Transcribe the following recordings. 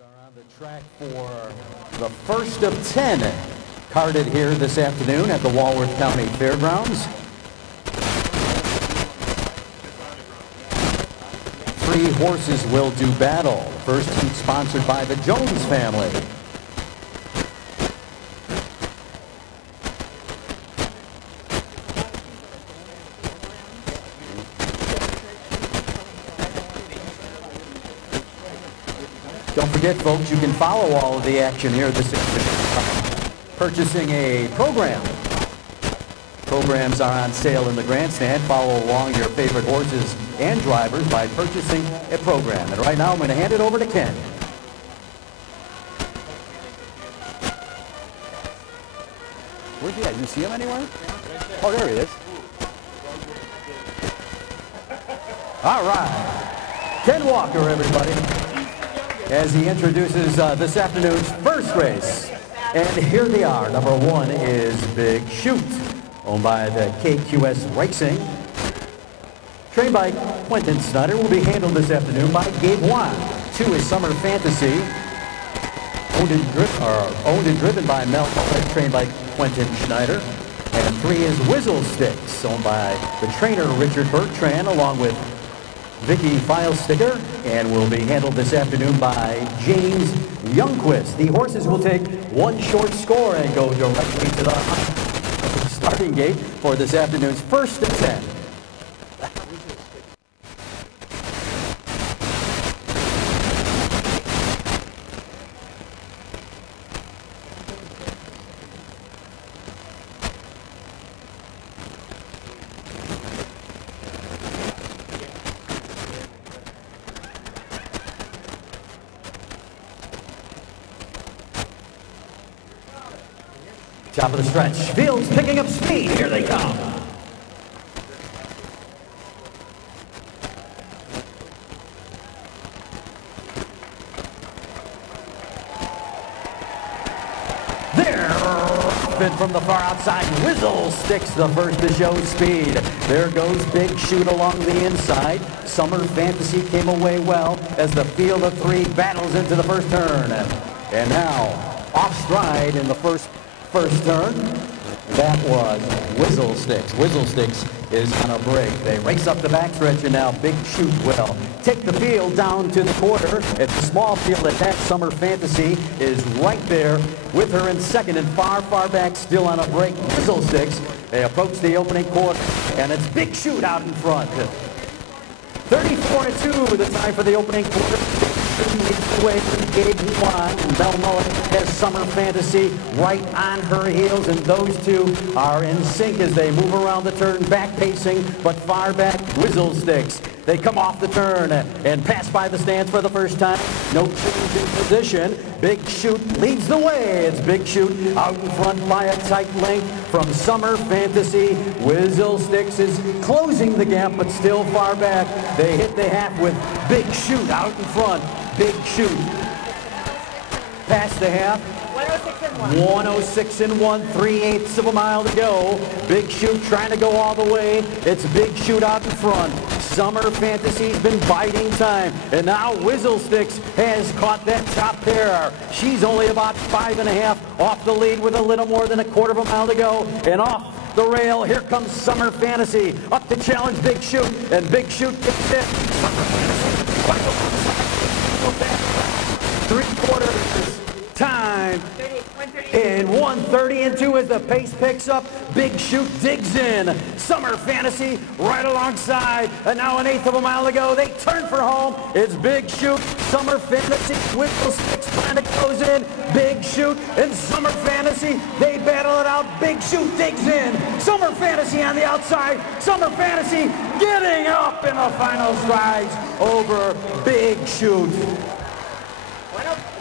Are on the track for the first of 10 carded here this afternoon at the Wallworth County Fairgrounds. 3 horses will do battle. First heat sponsored by the Jones family. Don't forget, folks, you can follow all of the action here this afternoon. Purchasing a program. Programs are on sale in the grandstand. Follow along your favorite horses and drivers by purchasing a program. And right now, I'm going to hand it over to Ken. Where's he at? You see him anywhere? Oh, there he is. All right. Ken Walker, everybody, as he introduces this afternoon's first race. And here they are. Number 1 is Big Shoot, owned by the KQS Racing. Trained by Quentin Snyder, will be handled this afternoon by Gabe Wan. 2 is Summer Fantasy, owned and driven by Mel, trained by Quentin Schneider. And 3 is Whizzle Sticks, owned by the trainer Richard Bertrand, along with Vicky Filesticker, and will be handled this afternoon by James Youngquist. The horses will take 1 short score and go directly to the starting gate for this afternoon's first of 10. Top of the stretch. Fields picking up speed. Here they come. There. And from the far outside, Whizzle Sticks the first to show speed. There goes Big Shoot along the inside. Summer Fantasy came away well as the field of 3 battles into the first turn. And now, off stride in the first turn, that was Whizzle Sticks. Whizzle Sticks is on a break. They race up the backstretch, and now Big Shoot will take the field down to the quarter. It's a small field at that. Summer Fantasy is right there with her in second, and far back, still on a break. Whizzle Sticks, they approach the opening quarter, and it's Big Shoot out in front. 34-2 the time for the opening quarter. Away from Gabe Wan. Bell Mullet has Summer Fantasy right on her heels, and those 2 are in sync as they move around the turn, back pacing, but far back, Whizzle Sticks. They come off the turn and pass by the stands for the first time. No change in position. Big Shoot leads the way. It's Big Shoot out in front by a tight length from Summer Fantasy. Whizzle Sticks is closing the gap, but still far back. They hit the half with Big Shoot out in front. Big Shoot past the half. 106 and 1, 3/8 of a mile to go. Big Shoot trying to go all the way. It's Big Shoot out in front. Summer Fantasy's been biding time, and now Whizzle Sticks has caught that top pair. She's only about 5.5 off the lead with a little more than a quarter of a mile to go, and off the rail, here comes Summer Fantasy up to challenge Big Shoot, and Big Shoot gets it. Summer Fantasy, 3/4 time. In 1:30 as the pace picks up, Big Shoot digs in. Summer Fantasy right alongside, and now 1/8 of a mile to go. They turn for home. It's Big Shoot, Summer Fantasy, Whizzle Sticks trying to close in. Big Shoot and Summer Fantasy, they battle it out. Big Shoot digs in. Summer Fantasy on the outside. Summer Fantasy getting up in the final strides over Big Shoot.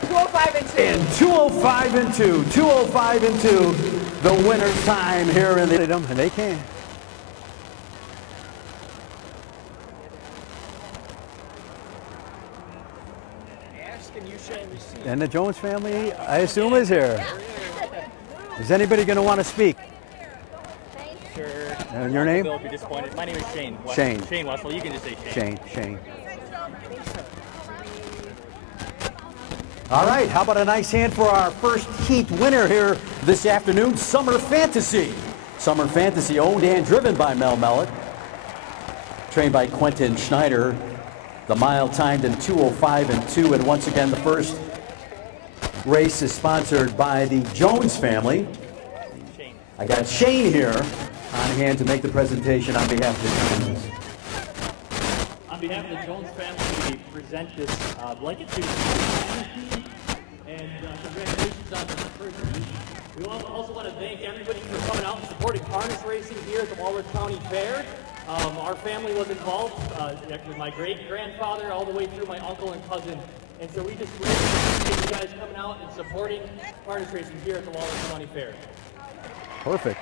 205 and 2. In 205 and 2. 205 and 2. The winner's time here in the... And they can. And the Jones family, I assume, is here. Is anybody going to want to speak? Sure. And your name? Bill will be disappointed. My name is Shane. Shane. Shane Wessel. You can just say Shane. Shane. All right, how about a nice hand for our first heat winner here this afternoon, Summer Fantasy. Summer Fantasy, owned and driven by Mel Mellett, trained by Quentin Schneider. The mile timed in 2:05 and 2, and once again, the first race is sponsored by the Jones family. I got Shane here on hand to make the presentation on behalf of the Joneses. On behalf of the Jones family, we present this blanket to Fantasy, and congratulations on the first heat. We also want to thank everybody for coming out and supporting harness racing here at the Wallworth County Fair. Our family was involved, actually my great-grandfather all the way through my uncle and cousin. And so we just really appreciate you guys coming out and supporting harness racing here at the Wallworth County Fair. Perfect.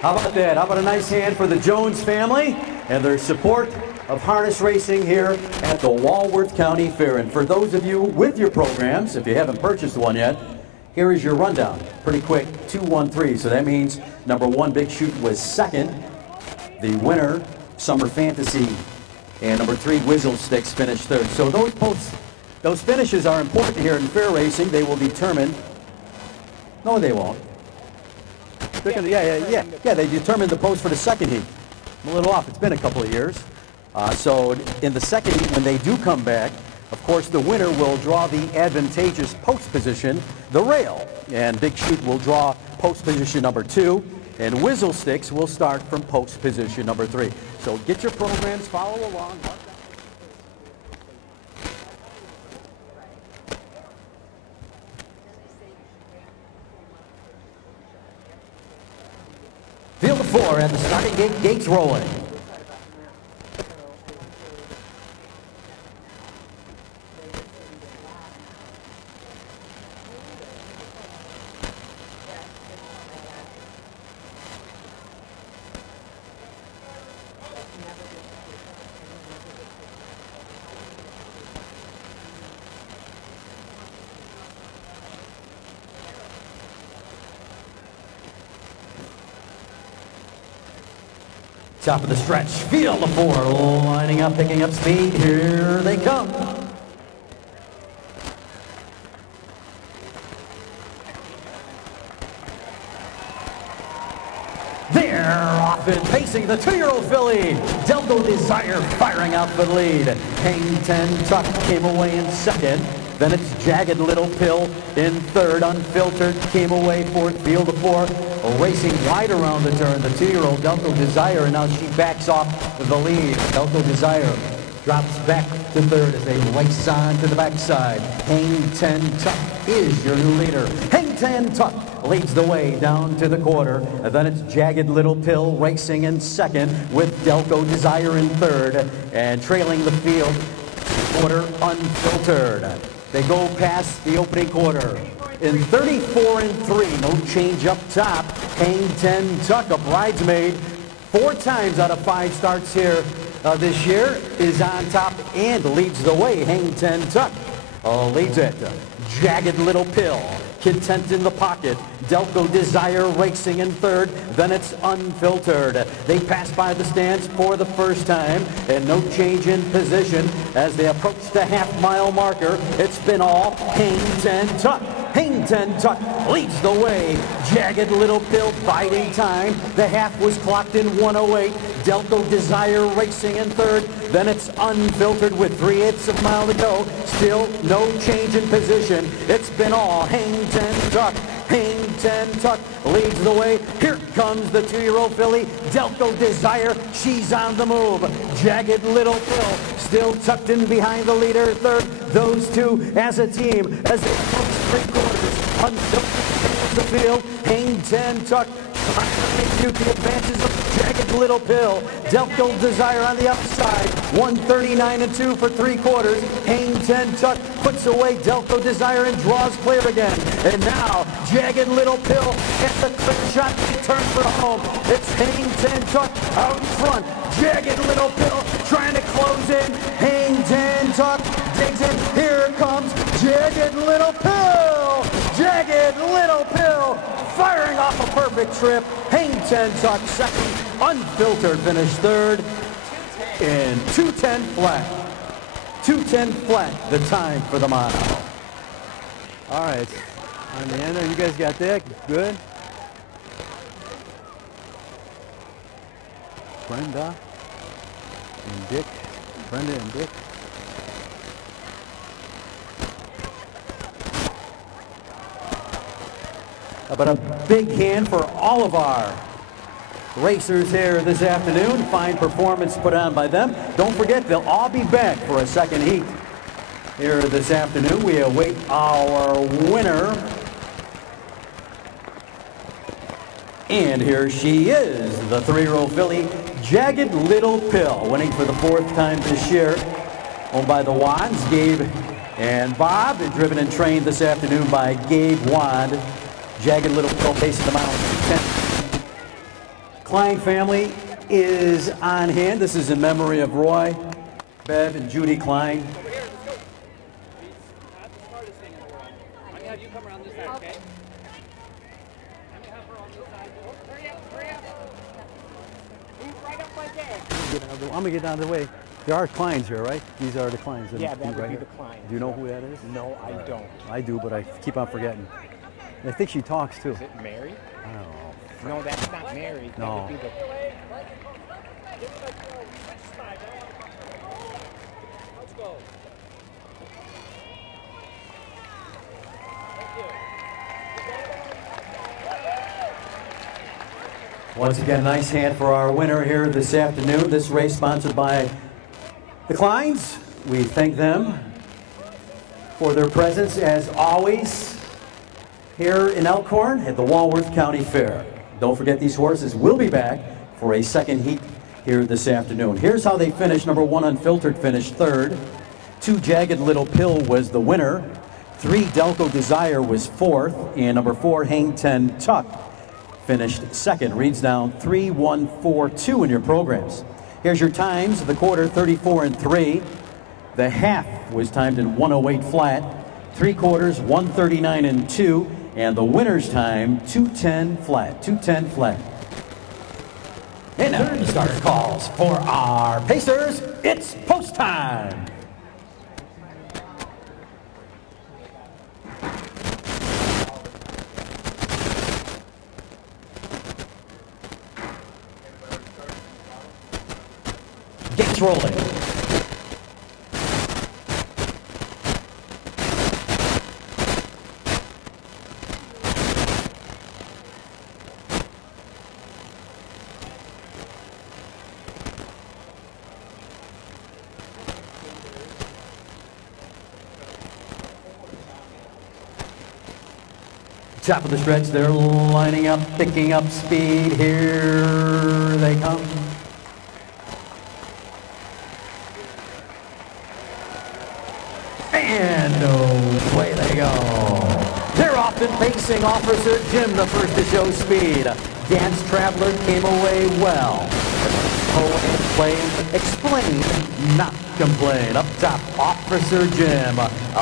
How about that? How about a nice hand for the Jones family and their support of harness racing here at the Wallworth County Fair. And for those of you with your programs, if you haven't purchased one yet, here is your rundown. Pretty quick, 2-1-3. So that means number 1, Big Shoot, was second. The winner, Summer Fantasy, and number 3, Whizzle Sticks, finished third. So those finishes are important here in fair racing. They will determine. No, they won't. They're gonna, yeah. They determine the post for the second heat. I'm a little off. It's been a couple of years. So in the second heat, when they do come back, of course, the winner will draw the advantageous post position, the rail, and Big Shoot will draw post position number 2. And Whizzle Sticks will start from post position number 3. So get your programs, follow along. Field of 4 at the starting gate, gates rolling. Top of the stretch, field of 4, lining up, picking up speed. Here they come. They're off and pacing the 2-year-old filly. Delco Desire firing out for the lead. Hang 10 Tuck came away in second. Then it's Jagged Little Pill in third. Unfiltered came away fourth. Field of 4. Racing wide around the turn, the 2-year-old Delco Desire, and now she backs off the lead. Delco Desire drops back to third as they race on to the backside. Hang 10 Tuck is your new leader. Hang 10 Tuck leads the way down to the quarter. And then it's Jagged Little Pill racing in second with Delco Desire in third. And trailing the field, quarter Unfiltered. They go past the opening quarter. In 34 and 3, no change up top. Hang 10 Tuck, a bridesmaid, 4 times out of 5 starts here this year, is on top and leads the way. Hang 10 Tuck leads it. Jagged Little Pill, Content in the pocket. Delco Desire racing in third. Then it's Unfiltered. They pass by the stands for the first time, and no change in position as they approach the half-mile marker. It's been all Hang 10 Tuck. Hang 10 Tuck leads the way. Jagged Little Pill biding time. The half was clocked in 1:08. Delco Desire racing in third. Then it's Unfiltered with 3/8 of a mile to go. Still no change in position. It's been all Hang 10 Tuck. Hang 10 Tuck leads the way. Here comes the 2-year-old filly, Delco Desire. She's on the move. Jagged Little Pill still tucked in behind the leader third. Those two as a team as they approach 3/4. Unfiltered the field. Hang 10 Tuck trying to make the advances of Jagged Little Pill. Delco Desire on the outside. 1:39 and 2 for 3/4. Hang 10 Tuck puts away Delco Desire and draws clear again. And now Jagged Little Pill gets a quick shot to turn for home. It's Hang 10 Tuck out in front. Jagged Little Pill trying to close in. Hang 10 Tuck digs in. Here comes Jagged Little Pill. Jagged Little Pill firing off a perfect trip. Hang 10 Tuck second. Unfiltered finished third in 2:10 flat. 2:10 flat, the time for the mile. All right, on the end there, you guys got that? Good. Brenda and Dick. Brenda and Dick. How about a big hand for all of our racers here this afternoon. Fine performance put on by them. Don't forget, they'll all be back for a second heat here this afternoon. We await our winner. And here she is, the 3-year-old filly, Jagged Little Pill, winning for the 4th time this year. Owned by the Wands, Gabe and Bob, and driven and trained this afternoon by Gabe Wand. Jagged Little Pill facing the mount. Klein family is on hand. This is in memory of Roy, Bev, and Judy Klein. I'm gonna get out of the way. There are Kleins here, right? These are the Kleins. Yeah, that would be the Kleins. Do you know who that is? No, I don't. I do, but I keep on forgetting. I think she talks too. Is it Mary? I don't know. No, that's not Mary. No. That would be the... Let's go. Once again, nice hand for our winner here this afternoon. This race sponsored by the Kleins. We thank them for their presence as always here in Elkhorn at the Wallworth County Fair. Don't forget, these horses will be back for a second heat here this afternoon. Here's how they finished. Number 1 Unfiltered finished 3rd. 2 Jagged Little Pill was the winner. 3 Delco Desire was 4th, and number 4 Hang 10 Tuck finished 2nd. Reads down 3-1-4-2 in your programs. Here's your times. The quarter 34 and 3. The half was timed in 108 flat. 3 quarters 139 and 2, and the winner's time 210 flat. 210 flat. And now the start calls for our pacers. It's post time. Gates rolling. Top of the stretch, they're lining up, picking up speed. Here they come. And away they go. They're off and pacing. Officer Jim, the first to show speed. Dance Traveler came away well. And play, explain, not complain. Up top, Officer Jim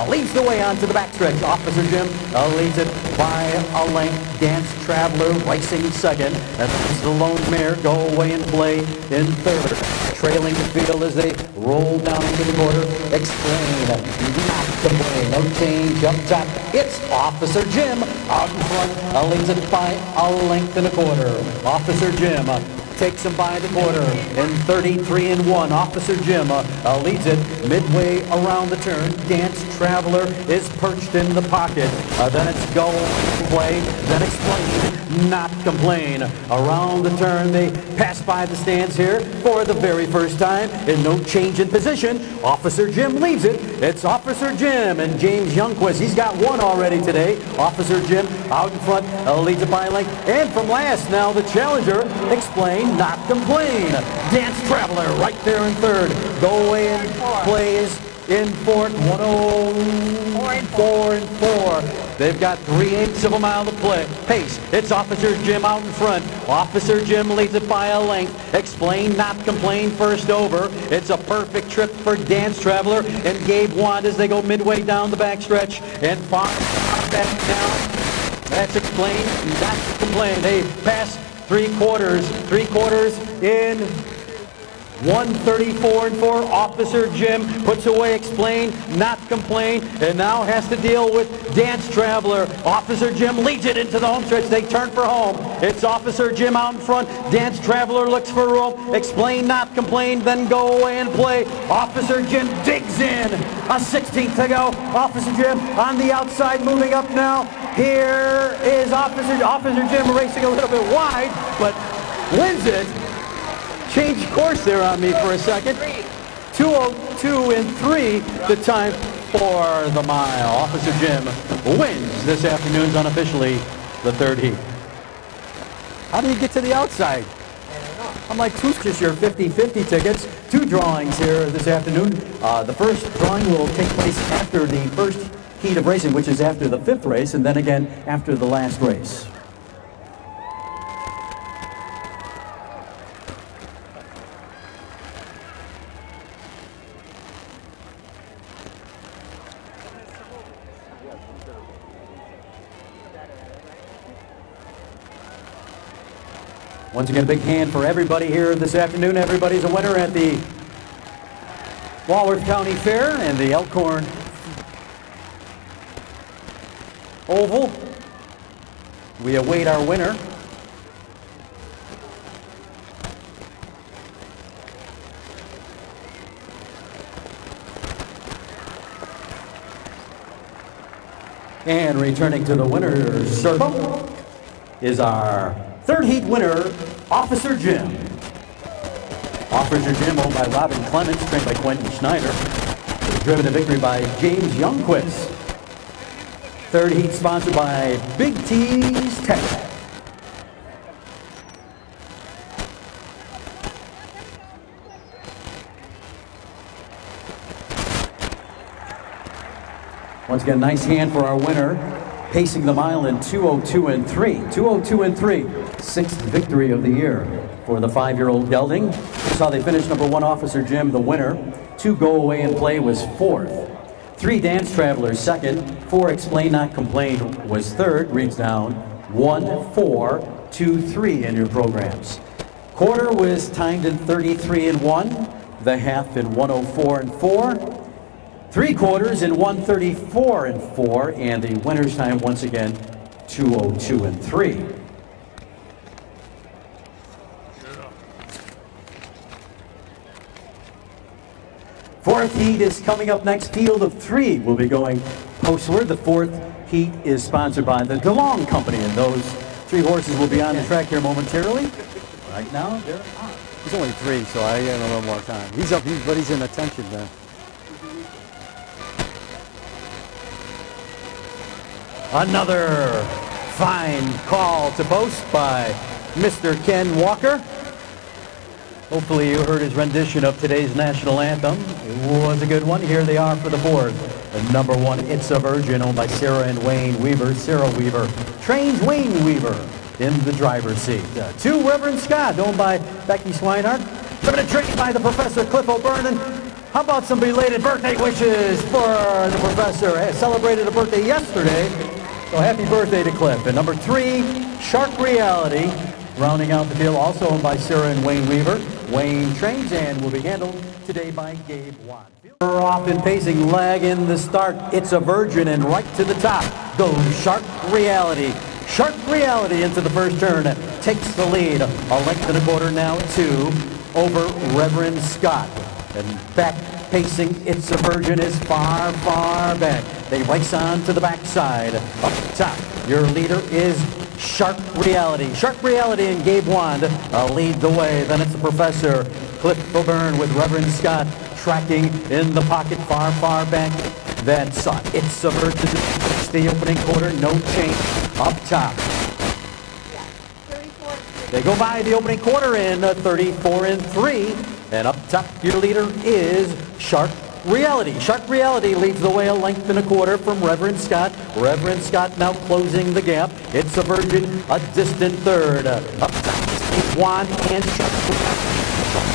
leads the way onto the backstretch. Officer Jim leads it by a length. Dance Traveler racing 2nd. That's the lone mare. Go away and play in 3rd. Trailing the field as they roll down into the quarter. Explain, not complain. No change up top. It's Officer Jim out in front. Leads it by a length and a quarter. Officer Jim takes him by the quarter in 33 and 1. Officer Jim leads it midway around the turn. Dance Traveler is perched in the pocket. Then it's go, play, then explain, not complain. Around the turn, they pass by the stands here for the very first time. And no change in position. Officer Jim leads it. It's Officer Jim and James Youngquist. He's got 1 already today. Officer Jim out in front leads it by a length. And from last, now the challenger, Explain, not complain. Dance Traveler right there in 3rd. Go away and plays in 4th. 104 and 4. They've got 3/8 of a mile to play. Pace. It's Officer Jim out in front. Officer Jim leads it by a length. Explain, not complain first over. It's a perfect trip for Dance Traveler and Gabe Wand as they go midway down the backstretch and far back down. That's Explain, not complain. They pass 3 quarters in 134-4. Officer Jim puts away Explain, Not Complain, and now has to deal with Dance Traveler. Officer Jim leads it into the home stretch. They turn for home. It's Officer Jim out in front. Dance Traveler looks for room. Explain, Not Complain, then go away and play. Officer Jim digs in. A 16th to go. Officer Jim on the outside, moving up now. Here is Officer Jim racing a little bit wide, but wins it. Changed course there on me for a second. 2:02.3 the time for the mile. Officer Jim wins this afternoon's unofficially the third heat. How do you get to the outside? I'm like, just your 50-50 tickets. 2 drawings here this afternoon. The first drawing will take place after the first heat of racing, which is after the 5th race, and then again after the last race. Once again, a big hand for everybody here this afternoon. Everybody's a winner at the Wallworth County Fair and the Elkhorn Oval. We await our winner. And returning to the winner's circle is our third heat winner, Officer Jim. Officer Jim, owned by Robin Clements, trained by Quentin Schneider, driven to victory by James Youngquist. Third heat sponsored by Big T's Tech. Once again, nice hand for our winner, pacing the mile in 2:02.3. 2:02.3, 6th victory of the year for the 5-year-old gelding. That's how they finished. Number 1, Officer Jim, the winner. 2, Go Away and Play was 4th. 3, Dance Travelers, 2nd. 4, Explain Not Complain was 3rd. Reads down 1, 4, 2, 3 in your programs. Quarter was timed in 33.1. The half in 1:04.4. 3/4 in 1:34.4, and the winner's time once again 2:02.3. Fourth heat is coming up next. Field of 3 will be going postward. The 4th heat is sponsored by the DeLong Company, and those 3 horses will be on the track here momentarily. Right now, they're on. He's only 3, so I got a little more time. He's up, but he's in attention then. Another fine call to post by Mr. Ken Walker. Hopefully you heard his rendition of today's national anthem. It was a good one. Here they are for the board. The number 1, It's a Virgin, owned by Sarah and Wayne Weaver. Sarah Weaver trains Wayne Weaver in the driver's seat. 2, Reverend Scott, owned by Becky Swinehart. Driven and trained by the Professor Cliff O'Byrne. How about some belated birthday wishes for the professor? He celebrated a birthday yesterday, so happy birthday to Cliff. And number 3, Shark Reality, rounding out the field, also owned by Sarah and Wayne Weaver. Wayne trains and will be handled today by Gabe Watt. Off in pacing, lag in the start. It's a Virgin, and right to the top goes Shark Reality. Shark Reality into the first turn, takes the lead. A length and a quarter now to over Reverend Scott. And back pacing, It's a Virgin is far, far back. They race on to the backside. Up top, your leader is Shark Reality. Shark Reality and Gabe Wand lead the way. Then it's the Professor Cliff O'Byrne with Reverend Scott tracking in the pocket, far, far back. That's It's a Virgin. It's the opening quarter, no change. Up top. They go by the opening quarter in 34.3. And up top, your leader is Shark Reality. Shark Reality leads the way a length and a quarter from Reverend Scott. Reverend Scott now closing the gap. It's a Virgin, a distant third. Up top, Juan and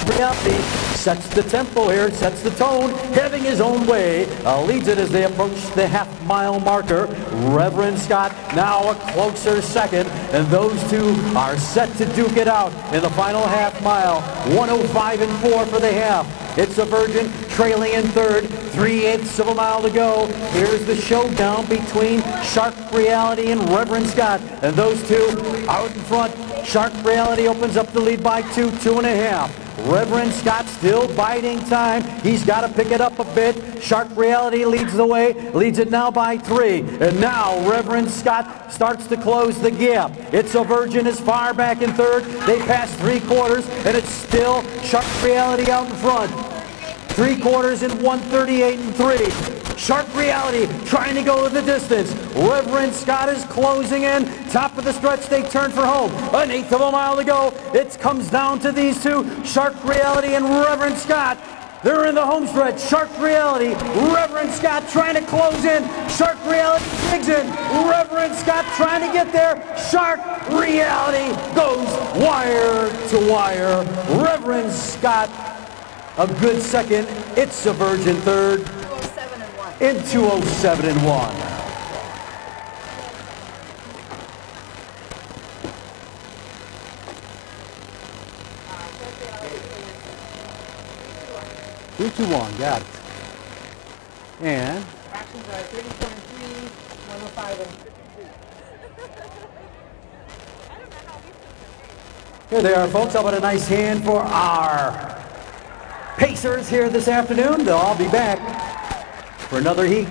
Reality sets the tempo here, sets the tone, having his own way. Leads it as they approach the half-mile marker. Reverend Scott now a closer second, and those two are set to duke it out in the final half mile. 1:05.4 for the half. It's a Virgin trailing in third, 3/8 of a mile to go. Here's the showdown between Shark Reality and Reverend Scott, and those two out in front. Shark Reality opens up the lead by 2.5. Reverend Scott still biding time. He's got to pick it up a bit. Shark Reality leads the way, leads it now by 3. And now Reverend Scott starts to close the gap. It's a Virgin as far back in third. They pass 3/4, and it's still Shark Reality out in front. 3/4 in 1:38.3. Shark Reality trying to go the distance. Reverend Scott is closing in. Top of the stretch, they turn for home. 1/8 of a mile to go. It comes down to these two, Shark Reality and Reverend Scott. They're in the home stretch. Shark Reality, Reverend Scott trying to close in. Shark Reality digs in. Reverend Scott trying to get there. Shark Reality goes wire to wire. Reverend Scott a good second. It's a Virgin third. 2:07.1. In 2:07.1. Three, two, one, got it. And Actions are 30.3, 105, and 52. Here they are, folks. How about a nice hand for our Pacers here this afternoon? They'll all be back for another heat.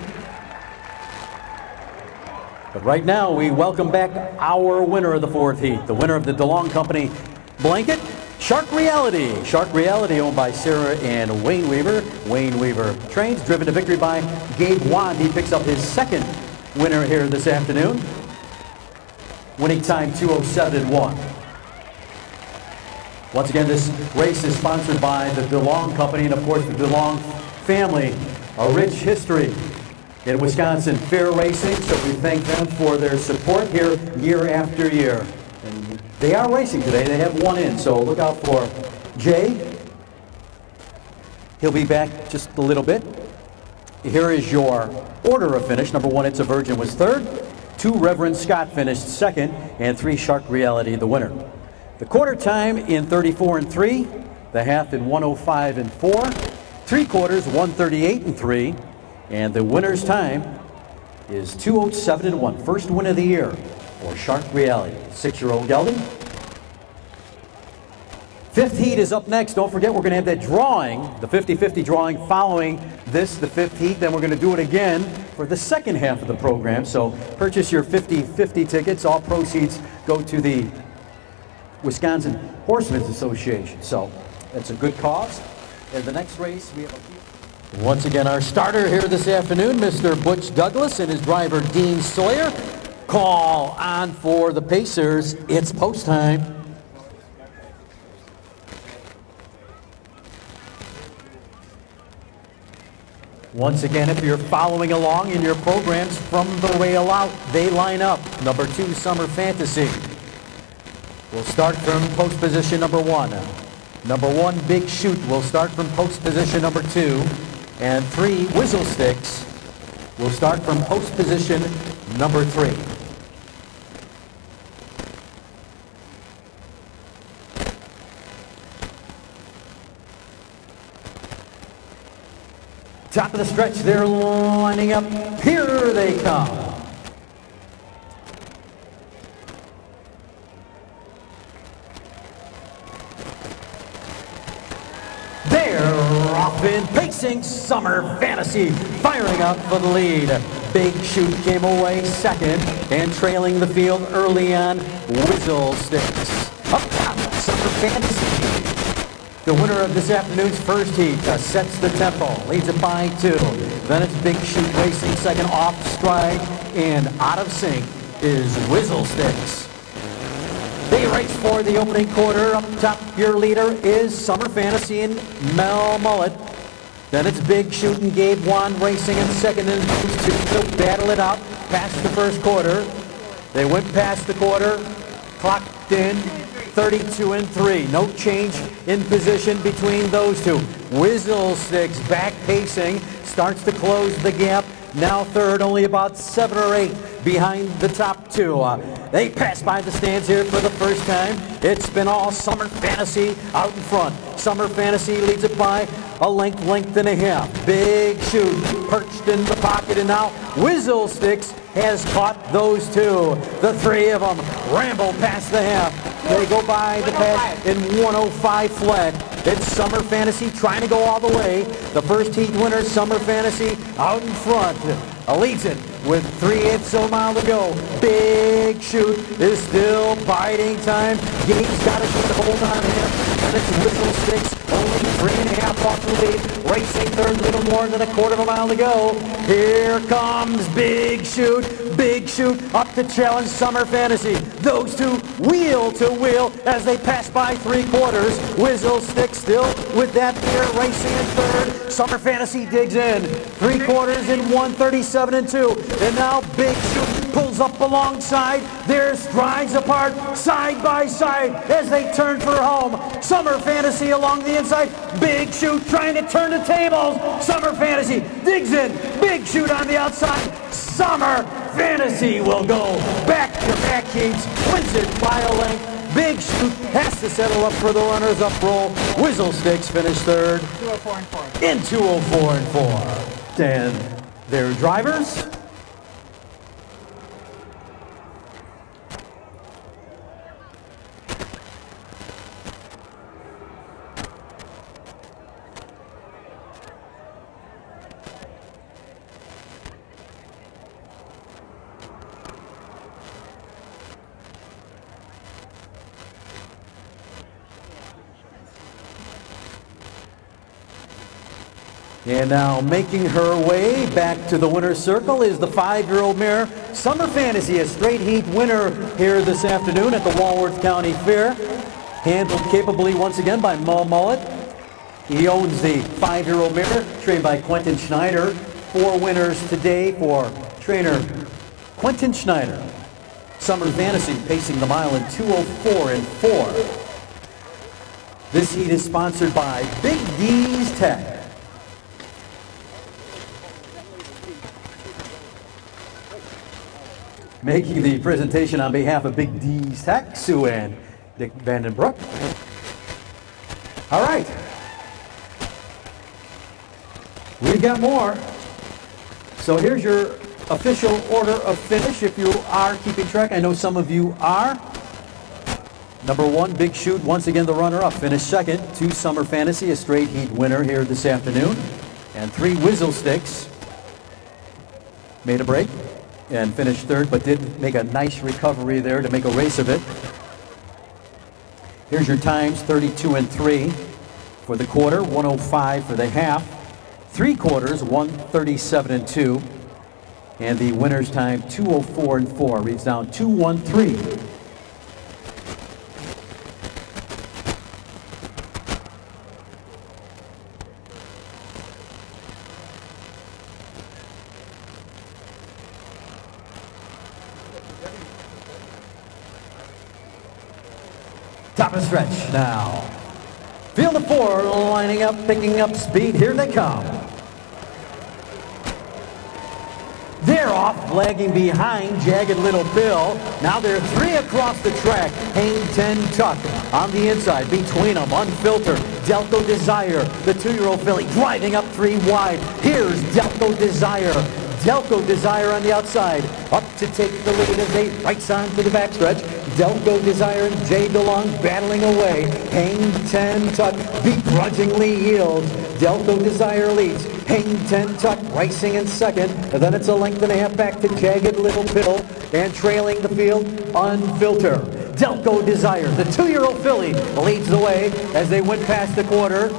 But right now, we welcome back our winner of the 4th heat, the winner of the DeLong Company blanket, Shark Reality. Shark Reality owned by Sarah and Wayne Weaver. Wayne Weaver trains, driven to victory by Gabe Wand. He picks up his second winner here this afternoon. Winning time 2:07.1. Once again, this race is sponsored by the DeLong Company and, of course, the DeLong family. A rich history in Wisconsin fair racing, so we thank them for their support here year after year. And they are racing today. They have one in, so look out for Jay. He'll be back just a little bit. Here is your order of finish. Number 1, It's a Virgin, was third. 2, Reverend Scott finished second. And 3, Shark Reality, the winner. The quarter time in 34.3. The half in 1:05.4. 3/4, 1:38.3. And the winner's time is 2:07.1. First win of the year for Shark Reality. 6-year-old gelding. 5th heat is up next. Don't forget, we're going to have that drawing, the 50-50 drawing following this, the 5th heat. Then we're going to do it again for the second half of the program. So purchase your 50-50 tickets. All proceeds go to the Wisconsin Horsemen's Association. So that's a good cause. And the next race, we have a... Once again, our starter here this afternoon, Mr. Butch Douglas and his driver, Dean Sawyer. Call on for the Pacers. It's post time. Once again, if you're following along in your programs from the rail out, they line up. Number 2, Summer Fantasy. We'll start from post position number 1. Number 1, Big Shoot, will start from post position number 2. And 3, Whizzle Sticks, will start from post position number 3. Top of the stretch, they're lining up. Here they come. They're off in pacing. Summer Fantasy firing up for the lead. Big Shoot came away second and trailing the field early on. Whizzle Sticks. Up top, Summer Fantasy. The winner of this afternoon's first heat sets the tempo, leads it by 2. Then it's Big Shoot racing second, off stride, and out of sync is Whizzle Sticks. They race for the opening quarter. Up top, your leader is Summer Fantasy and Mel Mullet. Then it's Big Shoot and Gabe Wand racing in second, and those two will battle it out past the first quarter. They went past the quarter, clocked in 32 and 3. No change in position between those two. Whizzel-Sticks back pacing, starts to close the gap. Now third, only about 7 or 8 behind the top two. They pass by the stands here for the first time. It's been all Summer Fantasy out in front. Summer Fantasy leads it by a length and a half. Big Shoot perched in the pocket, and now Whizzel-Sticks has caught those two. The three of them ramble past the half. They go by the pad in 105 flat. It's Summer Fantasy trying to go all the way. The first heat winner, Summer Fantasy, out in front. Leads it with 3/8 of a mile to go. Big Shoot is still biding time. Gabe's got to get a hold on him. And it's Whizzel-Sticks, only 3.5 off the lead. Racing third, a little more than a quarter of a mile to go. Here comes Big Shoot. Big Shoot up to challenge Summer Fantasy. Those two wheel to wheel as they pass by 3/4. Whizzel-Sticks still with that gear, racing in third. Summer Fantasy digs in. 3/4 in 1:37 and 2. And now Big Shoot pulls up alongside. Their strides apart, side by side as they turn for home. Summer Fantasy along the inside. Big Shoot trying to turn the tables. Summer Fantasy digs in. Big Shoot on the outside. Summer Fantasy will go back-to-back heats. Wins it by a length. Big Shoot has to settle up for the runners-up roll. Whizzel-Sticks finish third 204 and 4. in 204 and 4. And their drivers. And now making her way back to the winner's circle is the 5-year-old mare, Summer Fantasy, a straight heat winner here this afternoon at the Wallworth County Fair. Handled capably once again by Mo Mullet. He owns the 5-year-old mare, trained by Quentin Schneider. 4 winners today for trainer Quentin Schneider. Summer Fantasy pacing the mile in 204 and 4. This heat is sponsored by Big D's Tech. Making the presentation on behalf of Big D's Tech, Sue and Dick Vandenbroek. All right. We've got more. So here's your official order of finish if you are keeping track. I know some of you are. Number 1, Big Shoot, once again the runner-up, finished second. 2, Summer Fantasy, a straight heat winner here this afternoon. And 3, Whizzel-Sticks, made a break and finished third, but did make a nice recovery there to make a race of it. Here's your times, 32 and 3 for the quarter, 105 for the half. 3/4, 137 and 2. And the winner's time, 204 and 4, reads down 213. Top of stretch now. Field of 4 lining up, picking up speed. Here they come. They're off, lagging behind Jagged Little Bill. Now they're 3 across the track. Hang 10 Tuck on the inside. Between them, Unfiltered, Delco Desire, the 2-year-old filly, driving up 3 wide. Here's Delco Desire. Delco Desire on the outside, up to take the lead as they race on to the backstretch. Delco Desire and Jay DeLong battling away. Hang 10 Tuck begrudgingly yields. Delco Desire leads. Hang 10 Tuck racing in second. And then it's a length and a half back to Jagged Little Pill. And trailing the field, Unfiltered. Delco Desire, the 2-year-old filly, leads the way as they went past the quarter.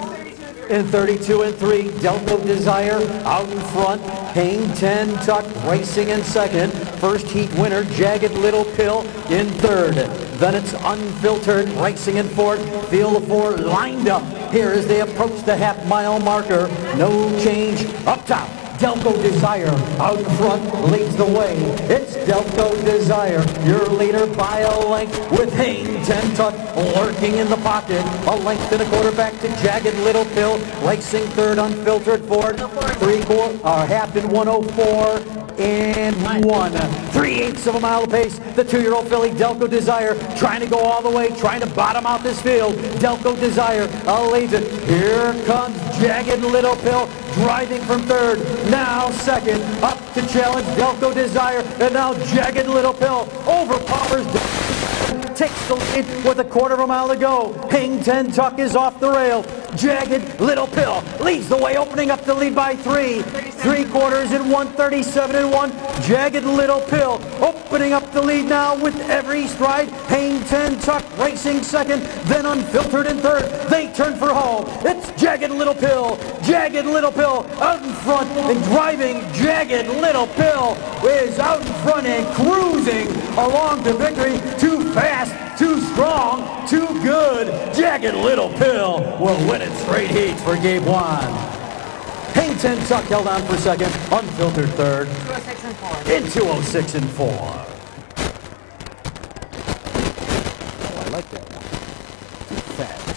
In 32 and 3, Delco Desire out in front. Hang 10 Tuck racing in second. First heat winner, Jagged Little Pill in third. Then it's Unfiltered racing in fourth. Field of 4 lined up here as they approach the half-mile marker. No change up top. Delco Desire out in front leads the way. It's Delco Desire, your leader by a length, with Hang 10 Tuck lurking in the pocket. A length and a quarterback to Jagged Little Pill, racing third, Unfiltered fourth. Half in 104 and 1. 3/8 of a mile pace. The 2-year-old filly Delco Desire trying to go all the way, trying to bottom out this field. Delco Desire leads it. Here comes Jagged Little Pill driving from third. Now second, up to challenge Delco Desire, and now Jagged Little Pill overpowers, takes the lead with a quarter of a mile to go. Hang 10 Tuck is off the rail. Jagged Little Pill leads the way, opening up the lead by 3. 3/4 in 1:37 and 1. Jagged Little Pill opening up the lead now with every stride. Hang 10 Tuck racing second, then Unfiltered in third. They turn for home. It's Jagged Little Pill. Jagged Little Pill out in front and driving. Jagged Little Pill is out in front and cruising along to victory. Too fast, too strong, too good. Jagged Little Pill will win it straight heats for Game 1. Hang 10 Tuck held on for second. Unfiltered third. 206 and 4. In 206 and 4. Oh, I like that one. Too fast.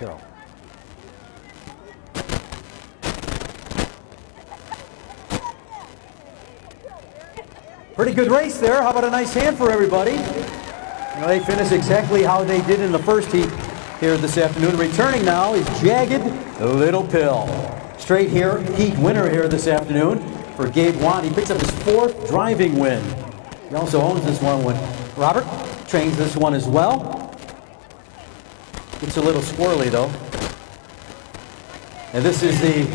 Carol. Pretty good race there. How about a nice hand for everybody? You know, they finished exactly how they did in the first heat here this afternoon. Returning now is Jagged Little Pill. Straight here, heat winner here this afternoon for Gabe Wan. He picks up his 4th driving win. He also owns this one when Robert trains this one as well. It's a little squirrely though. And this is the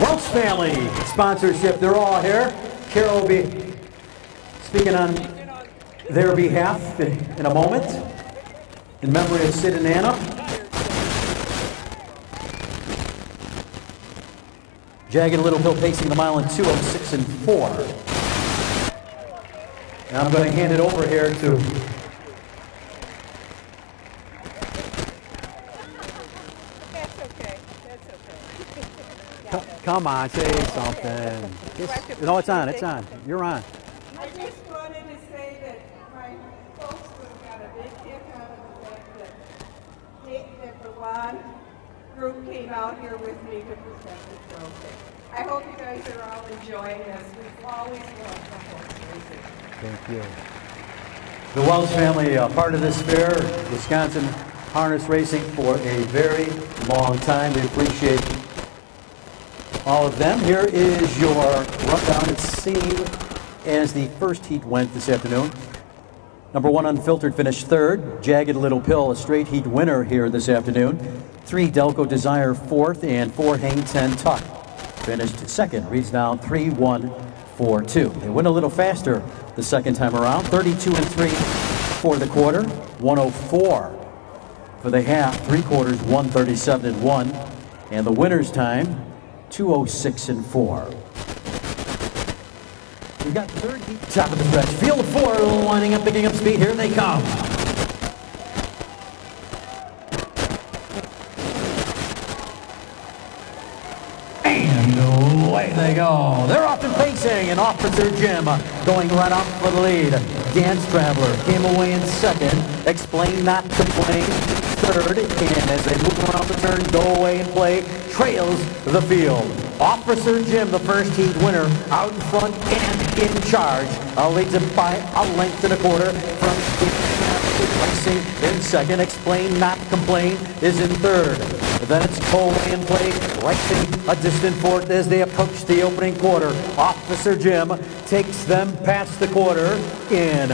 Welch family sponsorship. They're all here. Carol will be speaking on their behalf in a moment, in memory of Sid and Anna. Jagged Little Pill pacing the mile in 206 and 4. And I'm going to hand it over here to That's okay. Come on, say something. No, it's on. You're on. I just wanted to say that my folks would have got a big kick out of the fact that the Wand group came out here with me to present the trophy. I hope you guys are all enjoying this. We've always loved the horse racing. Thank you. the Welch family, part of this fair, Wisconsin harness racing for a very long time. We appreciate all of them. Here is your rundown. It's seen as the first heat went this afternoon. Number 1 Unfiltered finished third. Jagged Little Pill, a straight heat winner here this afternoon. 3 Delco Desire fourth, and 4 Hang 10 Tuck finished second. Reads down 3-1-4-2. They went a little faster the second time around. 32-3 for the quarter, 104 for the half. 3 quarters, 137-1, and the winner's time 206-4. We've got the third heat, top of the stretch. Field of 4 lining up, picking up speed. Here they come. And away they go. They're off and pacing, and Officer Jim going right off for the lead. Dance Traveler came away in second. Explain Not to Play third, and as they move around the turn, go away and play, trails the field. Officer Jim, the first heat winner, out in front and in charge. Leads it by a length and a quarter from racing in second. Explain Not Complain is in third. Then it's Go Away and Play racing a distant fourth as they approach the opening quarter. Officer Jim takes them past the quarter in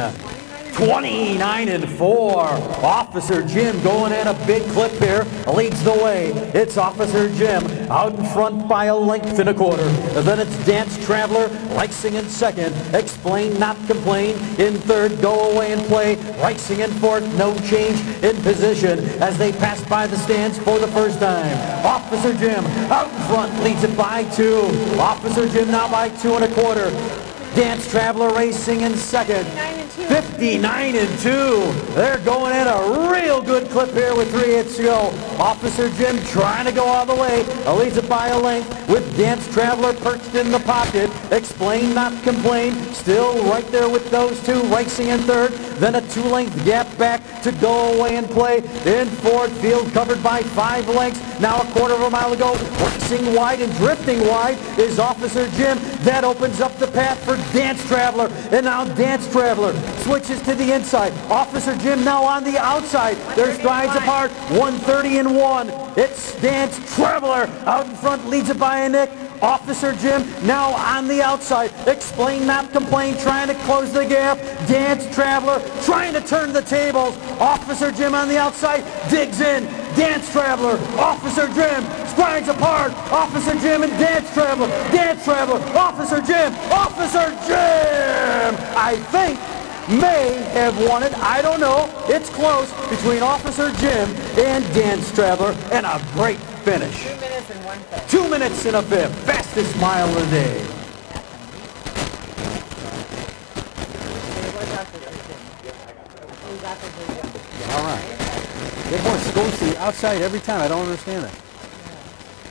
29-4. Officer Jim going at a big clip here, leads the way. It's Officer Jim out in front by a length and a quarter. Then it's Dance Traveler racing in second. Explain Not Complain in third. Go Away and Play racing in fourth. No change in position as they pass by the stands for the first time. Officer Jim out in front leads it by 2. Officer Jim now by 2 1/4. Dance Traveler racing in second. 59-2. They're going at a real feel-good clip here with 3/8 to go. Officer Jim trying to go all the way. Leads it by a length with Dance Traveler perched in the pocket. Explain, not complain. Still right there with those two racing in third. Then a 2-length gap back to go away and play. In fourth, field covered by 5 lengths. Now a quarter of a mile to go. Racing wide and drifting wide is Officer Jim. That opens up the path for Dance Traveler. And now Dance Traveler switches to the inside. Officer Jim now on the outside. Their strides apart, 1:30 and 1. It's Dance Traveler out in front, leads it by a nick. Officer Jim now on the outside. Explain, not complain, trying to close the gap. Dance Traveler trying to turn the tables. Officer Jim on the outside digs in. Dance Traveler, Officer Jim, strides apart. Officer Jim and Dance Traveler. Dance Traveler, Officer Jim, Officer Jim. I think may have won it. I don't know. It's close between Officer Jim and Dance Traveler, and a great finish. 2 minutes and 1/5. 2 minutes and a 5th. Fastest mile of the day. All right. They want to go to the outside every time. I don't understand that.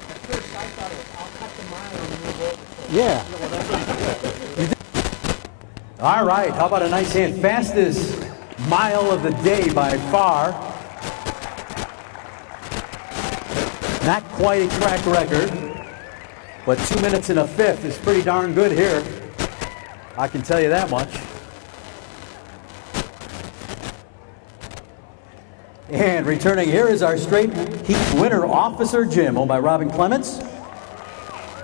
At first I thought it was, I'll cut the mile and move over. Yeah. All right, how about a nice hand? Fastest mile of the day by far. Not quite a track record, but 2 minutes and a 5th is pretty darn good here. I can tell you that much. And returning here is our straight heat winner, Officer Jim, owned by Robin Clements.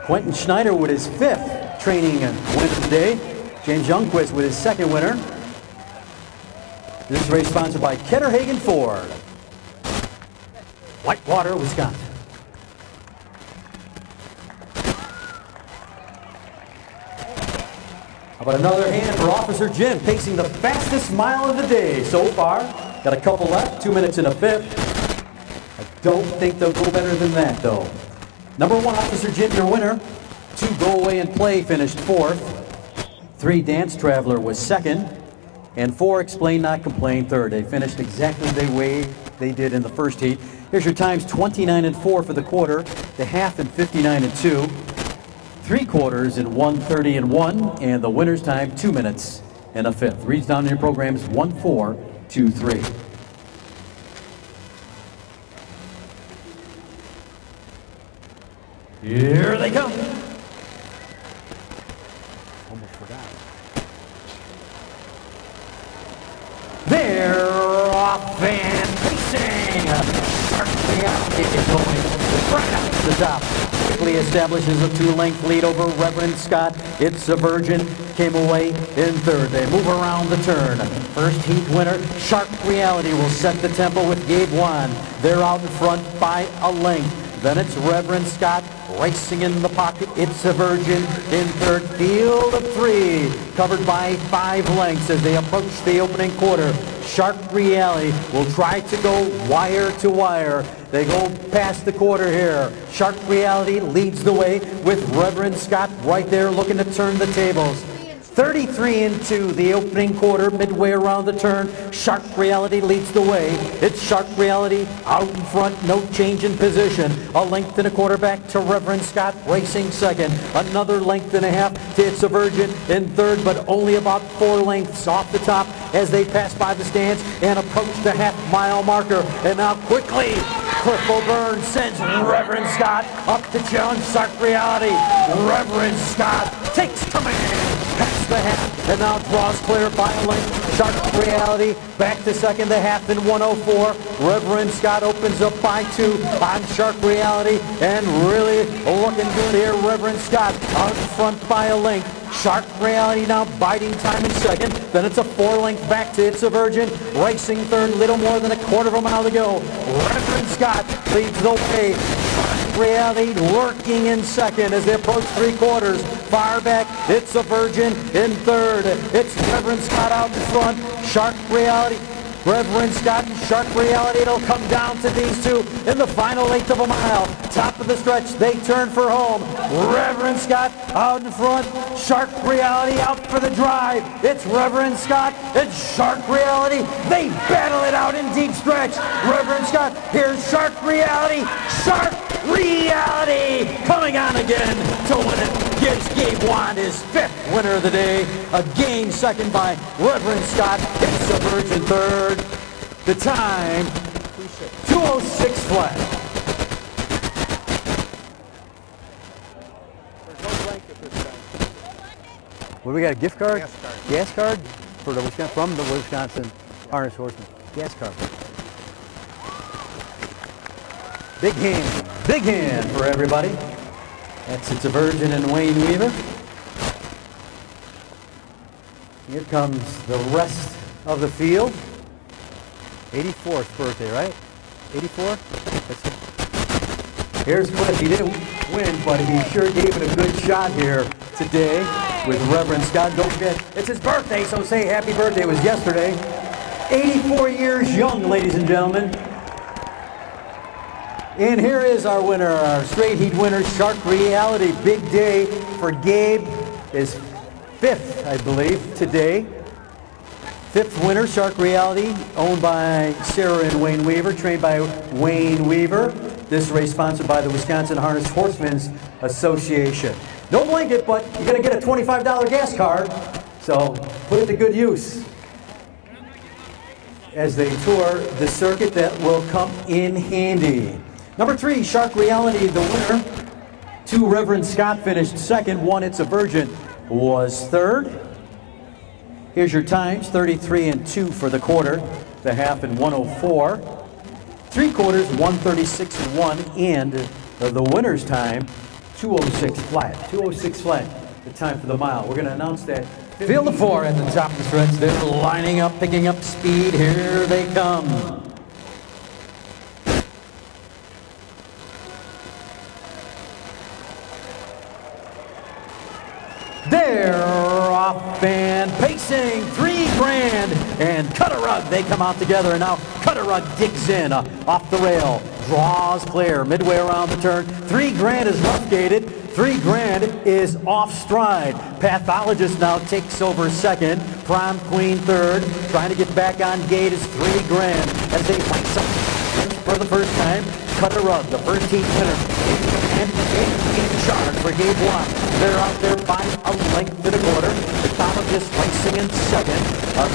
Quentin Schneider with his 5th training win of the day. James Youngquist with his 2nd winner. This race sponsored by Ketterhagen Ford. Whitewater, Wisconsin. How about another hand for Officer Jim, pacing the fastest mile of the day so far. Got a couple left, 2 minutes and a 5th. I don't think they'll go better than that, though. Number 1, Officer Jim, your winner. 2, Go Away and Play, finished 4th. 3, Dance Traveler was 2nd. And 4, Explain, Not Complain, 3rd. They finished exactly the way they did in the first heat. Here's your times: 29 and 4 for the quarter, the half in 59 and 2, 3/4 in 1:30 and 1, and the winner's time 2 minutes and a 5th. Reads down in your programs 1-4-2-3. Here they come. Almost forgot. They're off and racing. Sharply out, it is going right out to the top. Quickly establishes a 2-length lead over Reverend Scott. It's a Virgin. Came away in 3rd. They move around the turn. First heat winner, Sharp Reality, will set the tempo with Gabe Wan. They're out in front by a length. Then it's Reverend Scott racing in the pocket. It's a Virgin in 3rd. Field of 3, covered by 5 lengths as they approach the opening quarter. Sharp Reality will try to go wire to wire. They go past the quarter here. Sharp Reality leads the way with Reverend Scott right there looking to turn the tables. 33 into the opening quarter, midway around the turn. Sharp Reality leads the way. It's Sharp Reality out in front, no change in position. A length and a quarter back to Reverend Scott, racing 2nd. Another length and a half to It's a Virgin in 3rd, but only about 4 lengths off the top as they pass by the stands and approach the half-mile marker. And now quickly, Cliff O'Byrne sends Reverend Scott up to challenge Sharp Reality. Reverend Scott takes command. Past the half, and now draws clear by a length. Sharp Reality back to 2nd, the half in 1:04. Reverend Scott opens up by 2 on Sharp Reality, and really looking good here. Reverend Scott out in front by a length. Sharp Reality now biding time in 2nd. Then it's a 4-length back to It's a Virgin, racing 3rd, little more than a quarter of a mile to go. Reverend Scott leads the way. Sharp Reality lurking in 2nd as they approach 3/4. Far back, It's a Virgin in 3rd. It's Reverend Scott out in front. Sharp Reality. Reverend Scott and Sharp Reality. It'll come down to these two in the final 1/8 of a mile. Top of the stretch, they turn for home. Reverend Scott out in front. Sharp Reality out for the drive. It's Reverend Scott and Sharp Reality. They battle it out. out in deep stretch. Reverend Scott, here's Shark Reality. Shark Reality coming on again to win it. Gives Gabe Wand his 5th winner of the day. A game second by Reverend Scott. It's a virgin third. The time, 2:06 flat. There's no blanket this time. What do we got, a gift card? Gas card. Gas card? For the Wisconsin, from the Wisconsin Harness Horseman. Gas card. Big hand for everybody. That's It's a Virgin and Wayne Weaver. Here comes the rest of the field. 84th birthday, right? 84? Here's Cliff. He didn't win, but he sure gave it a good shot here today with Reverend Scott. Don't forget, it's his birthday, so say happy birthday. It was yesterday. 84 years young, ladies and gentlemen. And here is our winner, our straight heat winner, Shark Reality. Big day for Gabe. His 5th, I believe, today. 5th winner, Shark Reality, owned by Sarah and Wayne Weaver, trained by Wayne Weaver. This race sponsored by the Wisconsin Harness Horsemen's Association. No blanket, but you're going to get a $25 gas card, so put it to good use as they tour the circuit. That will come in handy. Number 3, Shark Reality, the winner. 2, Reverend Scott finished 2nd. 1, It's a Virgin, was 3rd. Here's your times, 33 and 2 for the quarter, the half and 1:04. 3/4, 1:36 and 1, and the winner's time, 2:06 flat. 2:06 flat, the time for the mile. We're going to announce that. Field of 4 at the top of the stretch. They're lining up, picking up speed. Here they come. They're off and pacing, 3 grand, and Cut a Rug, they come out together, and now Cut a Rug digs in, off the rail, draws clear, midway around the turn. 3 grand is rough gated, 3 grand is off stride. Pathologist now takes over 2nd, Prom Queen 3rd, trying to get back on gate is 3 grand, as they fight something for the first time. Cut a Rug, the first heat winner, and in charge for Gabe Wand. They're out there by a length to the quarter. Pathologist racing in 2nd.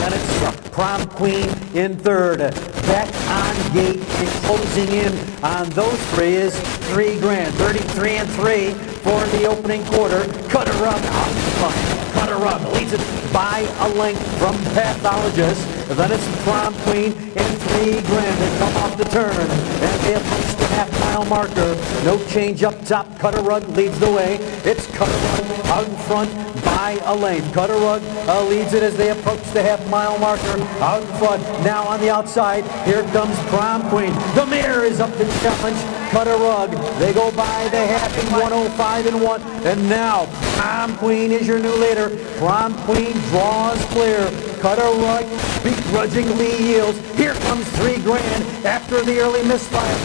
Then it's Prom Queen in 3rd. Back on gate and closing in on those 3 is 3 grand. 33 and 3 for the opening quarter. Cut a Rug out in front. Cut a Rug leads it by a length from Pathologist. Then it's Prom Queen in 3 grand. They come off the turn and they approach the half-mile marker. No change up top. Cut a Rug leads the way. It's Cut a Rug out in front by a length. Cut a Rug leads it as they approach the half-mile marker out in front. Now on the outside, here comes Prom Queen. The mare is up to challenge Cut a Rug. They go by the half in 1:05 and 1. And now Prom Queen is your new leader. Prom Queen draws clear. Cut a Rug begrudgingly yields. Here comes 3 grand after the early misfire.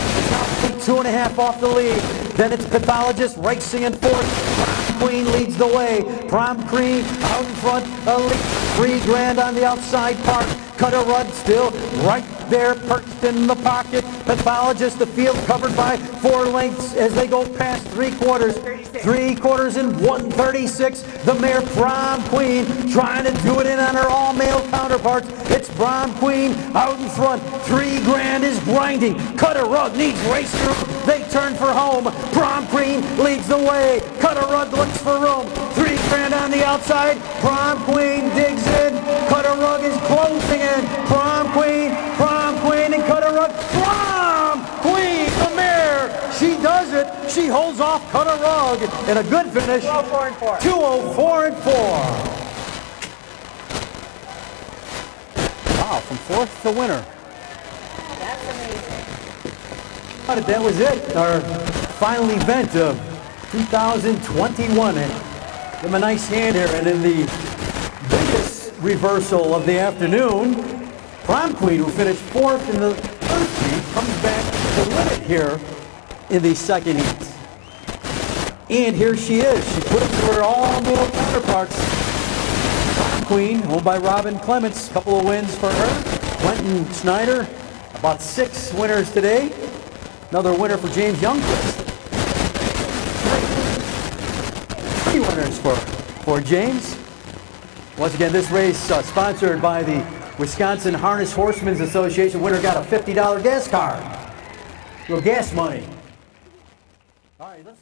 It's now 2.5 off the lead. Then it's Pathologist racing in 4th. Prom Queen leads the way. Prom Queen out in front. 3 grand on the outside part. Cut a Rug still right there, perched in the pocket. Pathologist, the field covered by 4 lengths as they go past 3/4. 3/4 in 1:36. The mare Prom Queen trying to do it in on her all-male counterparts. It's Prom Queen out in front. 3 grand is grinding. Cut a Rug needs race room. They turn for home. Prom Queen leads the way. Cut a Rug looks for room. 3 grand on the outside. Prom Queen digs in. Cut a Rug is closing in. Prom Queen, and Cut a Rug. Prom Queen, the mare. She does it. She holds off Cut a Rug in a good finish. 2:04 and 4. 2:04 and 4. Wow, from 4th to winner. That's amazing. That was it. Our final event of 2021. And give him a nice hand here. And in the biggest reversal of the afternoon, Prom Queen, who finished 4th in the first heat, comes back to win it here in the 2nd heat. And here she is. She put it to her all-male counterparts. Prom Queen, owned by Robin Clements. A couple of wins for her. Quentin Snyder, about 6 winners today. Another winner for James Youngquist. 3 winners for James. Once again, this race sponsored by the Wisconsin Harness Horsemen's Association. Winner got a $50 gas card. Little gas money. All right, let's